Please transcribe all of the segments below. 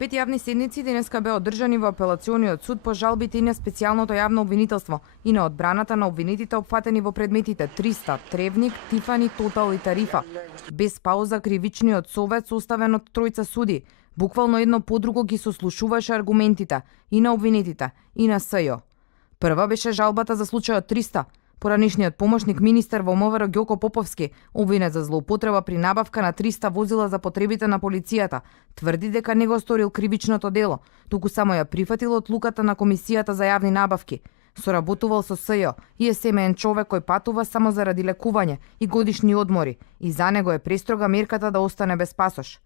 5 јавни седници денеска беа одржани во апелациониот суд по жалбите и на специјалното јавно обвинителство и на одбраната на обвинетите опфатени во предметите 300, Тревник, Тифани, Тотал и Тарифа. Без пауза кривичниот совет составен од тројца суди буквално едно по друго ги сослушуваше аргументите и на обвинетите и на СЈО. Прва беше жалбата за случајот 300. Поранишниот помошник министер во МВР Ѓоко Поповски, обвинет за злоупотреба при набавка на 300 возила за потребите на полицијата, тврди дека не го сторил кривичното дело, туку само ја прифатил одлуката на Комисијата за јавни набавки. Соработувал со СЈО и е семеен човек кој патува само заради лекување и годишни одмори и за него е престрога мерката да остане без пасош.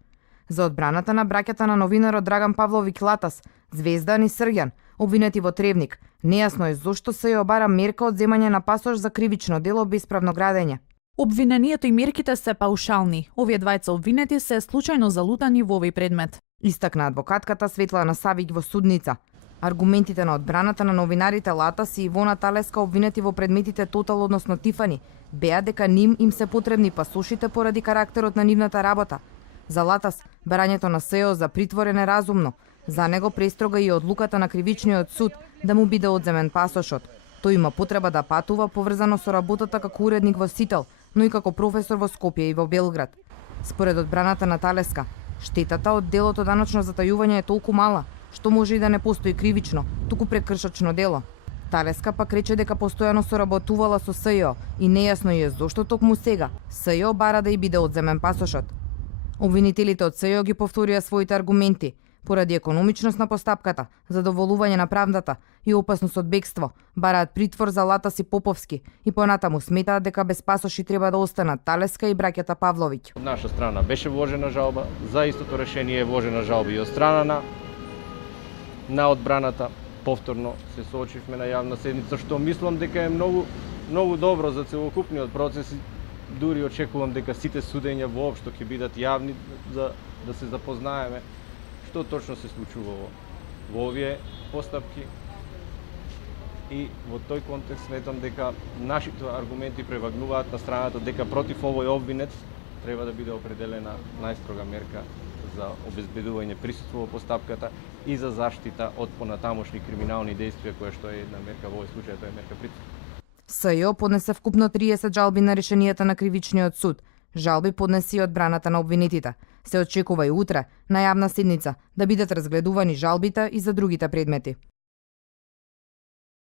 За одбраната на браќата на новинарот Драган Павловиќ Латас, Звездан и Срѓан, обвинети во Тревник, нејасно е зошто СЈО бара мерка од земање на пасош за кривично дело без правно градење. Обвинението и мерките се паушални. Овие двајца обвинети се случајно залутани во овој предмет. Истакна адвокатката Светлана Савиќ во судница. Аргументите на одбраната на новинарите Латас и Ивона Талеска, обвинети во предметите Тотал, односно Тифани, беа дека им се потребни пасошите поради карактерот на нивната работа. За Латас, барањето на СЈО за притвор е неразумно. За него престрога и одлуката на кривичниот суд да му биде одземен пасошот. Тој има потреба да патува поврзано со работата како уредник во Сител, но и како професор во Скопје и во Белград. Според одбраната на Талеска, штетата од делото даночно затајување е толку мала, што може и да не постои кривично, туку прекршочно дело. Талеска пак рече дека постојано соработувала со СЈО и нејасно е зошто токму сега СЈО бара да и биде одземен пасошот. Обвинителите од СЈО ги повторија своите аргументи поради економичност на постапката, задоволување на правдата и опасност од бегство, бараат притвор за Латас и Поповски и понатаму сметаат дека без пасоши треба да останат Талеска и браќата Павловиќ. Од наша страна беше вложена жалба, за истото решение е вложена жалба и од страна на одбраната. Повторно се соочивме на јавна седница, што мислам дека е многу добро за целокупниот процес. Дури очекувам дека сите судења воопшто ќе бидат јавни за да се запознаеме што точно се случува во овие постапки. И во тој контекст сметам дека нашите аргументи превагнуваат на страната дека против овој обвинет треба да биде определена најстрога мерка за обезбедување присуство во постапката и за заштита од понатамошни криминални дејствија, која што е една мерка во овој случај, тоа е мерка притвор. СЈО поднесе вкупно 30 жалби на решенијата на кривичниот суд. Жалби поднесе и одбраната на обвинетите. Се очекува и утре на јавна седница да бидат разгледувани жалбите и за другите предмети.